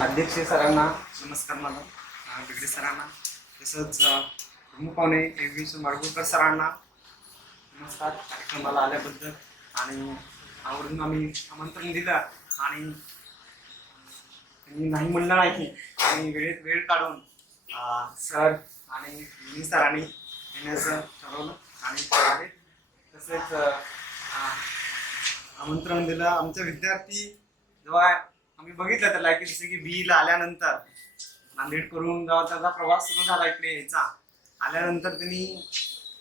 अध्यक्ष सरांना. नमस्कार माझा बिगडे सरांना. तसंच प्रमुख पाहुणे एव्हीस माडगुळकर सरांना नमस्कार. कार्यक्रमाला आल्याबद्दल. आणि आवडून आम्ही आमंत्रण दिलं आणि त्यांनी नाही म्हणलं नाही आणि वेळेत वेळ काढून सर आणि मी सरांनी येण्याचं ठरवलं आणि तसेच आमंत्रण दिलं. आमचे विद्यार्थी जेव्हा आम्ही बघितलं त्याला की जसं की बी ला आल्यानंतर नांदेड करून जेव्हा त्याचा प्रवास सुरू झाला इकडे यायचा. आल्यानंतर त्यांनी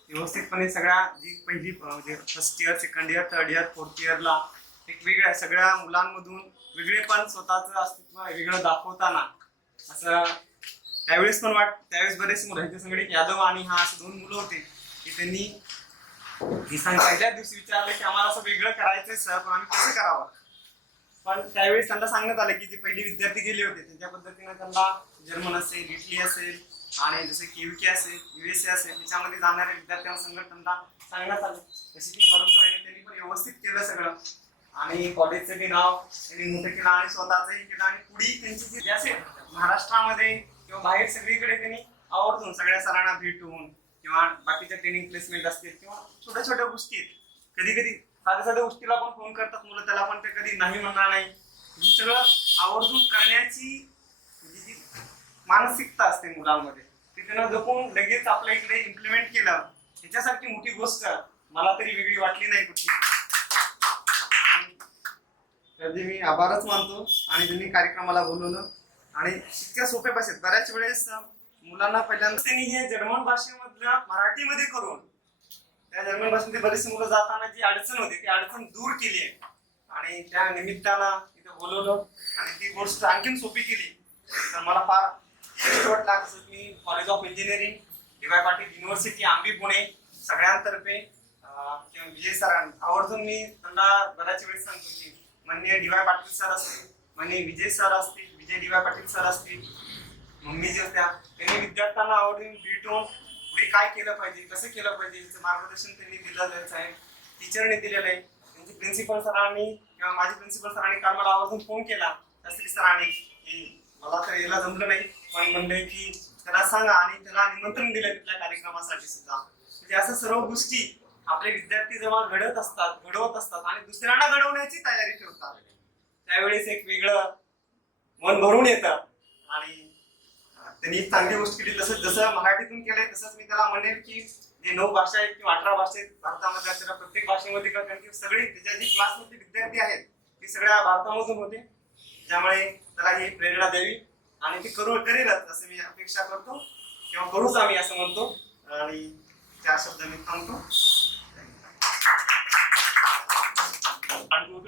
व्यवस्थितपणे सगळ्या जी पहिली म्हणजे first year second year third year fourth इयरला एक वेगळ्या सगळ्या मुलांमधून वेगळेपण स्वतःचं अस्तित्व वेगळं दाखवताना असं त्यावेळेस पण वाट त्यावेळेस बरेच मुलं इथे सगळे यादव आणि हा असे दोन मुलं होते की त्यांनी पहिल्याच दिवशी विचारलं की आम्हाला असं वेगळं करायचंय सर पण आम्ही कसं करावं? पण त्यावेळेस त्यांना सांगण्यात आलं की जे पहिले विद्यार्थी गेले होते त्यांच्या पद्धतीने त्यांना जर्मन असेल इटली असेल आणि जसे की युके असेल युएसए असेल त्याच्यामध्ये जाणाऱ्या विद्यार्थ्यांसंग त्यांना सांगण्यात आलं. तशी ती परंपरेने त्यांनी पण व्यवस्थित केलं सगळं. आणि कॉलेजचं बी नाव त्यांनी मोठं केलं आणि स्वतःचंही केलं आणि पुढे त्यांची जी असेल महाराष्ट्रामध्ये किंवा बाहेर सगळीकडे त्यांनी आवर्जून सगळ्या सरांना भेटून किंवा बाकीच्या ट्रेनिंग प्लेसमेंट असतील किंवा छोट्या छोट्या गोष्टी आहेत. कधी कधी साध्या साध्या गोष्टीला पण फोन करतात मुलं त्याला पण ते कधी नाही म्हणणार नाही. दुसरं सगळं आवर्जून करण्याची म्हणजे जी मानसिकता असते मुलांमध्ये ते त्यांना जपून लगेच आपल्या इकडे इम्प्लिमेंट केलं ह्याच्यासारखी मोठी गोष्ट मला तरी वेगळी वाटली नाही कुठली. आणि त्याचे मी आभारच मानतो आणि त्यांनी कार्यक्रमाला बोलवलं आणि इतक्या सोप्या भाषेत बऱ्याच वेळेस मुलांना पहिल्यांदा त्यांनी हे जर्मन भाषेमधल्या मराठीमध्ये करून त्या दरम्यानपासून ते बरेचसे मुलं जाताना जी अडचण होती ती अडचण दूर केली आहे. आणि त्या निमित्तानं तिथे बोलवलं आणि ती गोष्ट आणखीन सोपी केली. तर मला फार श्रेष्ठ वाटला. तसंच मी college of engineering D Y Patil university Ambi Pune सगळ्यांतर्फे किंवा विजय सरांनी आवर्जून मी त्यांना बऱ्याच वेळेस सांगतो की म्हणजे डी वाय पाटील सर असतील म्हणजे विजय सर असतील Vijay D Y Patil sir असतील मम्मी जे होत्या त्यांनी विद्यार्थ्यांना आवडून भेटून पुढे काय केलं पाहिजे कसं केलं पाहिजे याचं मार्गदर्शन त्यांनी दिलेलं आहे. टीचरने दिलेलं आहे. म्हणजे प्रिन्सिपल सरांनी किंवा माझे प्रिन्सिपल सरांनी काल मला आवर्जून फोन केला. शास्त्री सरांनी की मला तर यायला जमलं नाही पण म्हणले की त्याला सांगा आणि त्याला निमंत्रण दिलं तिथल्या कार्यक्रमासाठी सुद्धा. म्हणजे असं सर्व गोष्टी आपले विद्यार्थी जेव्हा घडत असतात घडवत असतात आणि दुसऱ्यांना घडवण्याची तयारी ठेवतात त्यावेळेस एक वेगळं मन भरून येतं आणि त्यांनी चांगली गोष्ट केली. तसं जसं मराठीतून केलंय तसंच मी त्याला म्हणेल की जे नऊ भाषा आहेत किंवा अठरा भाषा आहेत भारतामध्ये त्याला प्रत्येक भाषेमध्ये कारण की सगळी त्याच्या जी क्लासमधले विद्यार्थी आहेत ती सगळ्या भारतामधून होते. त्यामुळे त्याला ही प्रेरणा द्यावी आणि ती करू करेलच असं मी अपेक्षा करतो किंवा करूच आम्ही असं म्हणतो. आणि त्या शब्दांनी थांबतो.